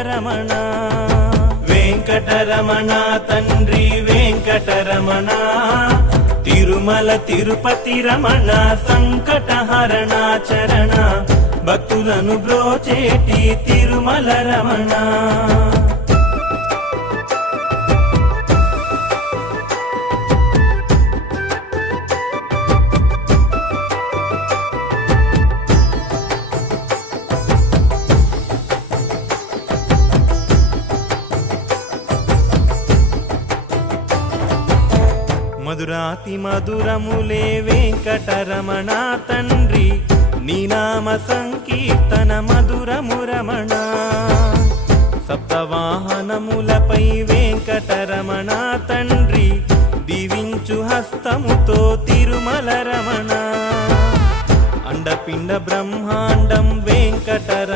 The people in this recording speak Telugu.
వెంకటరమణ వెంకటరమణ తండ్రి వెంకటరమణ తిరుమల తిరుపతి రమణ సంకటహరణ చరణ భక్తులను బ్రోచేటి తిరుమల రమణ మధురాతి మధురములే వెంకటరమణ తండ్రి నీ నామ సంకీర్తన మధురము రమణ సప్తవాహనములపై వెంకటరమణ తండ్రి దీవించు హస్తముతో తిరుమల రమణ అండపిండ బ్రహ్మాండం వెంకటరమణ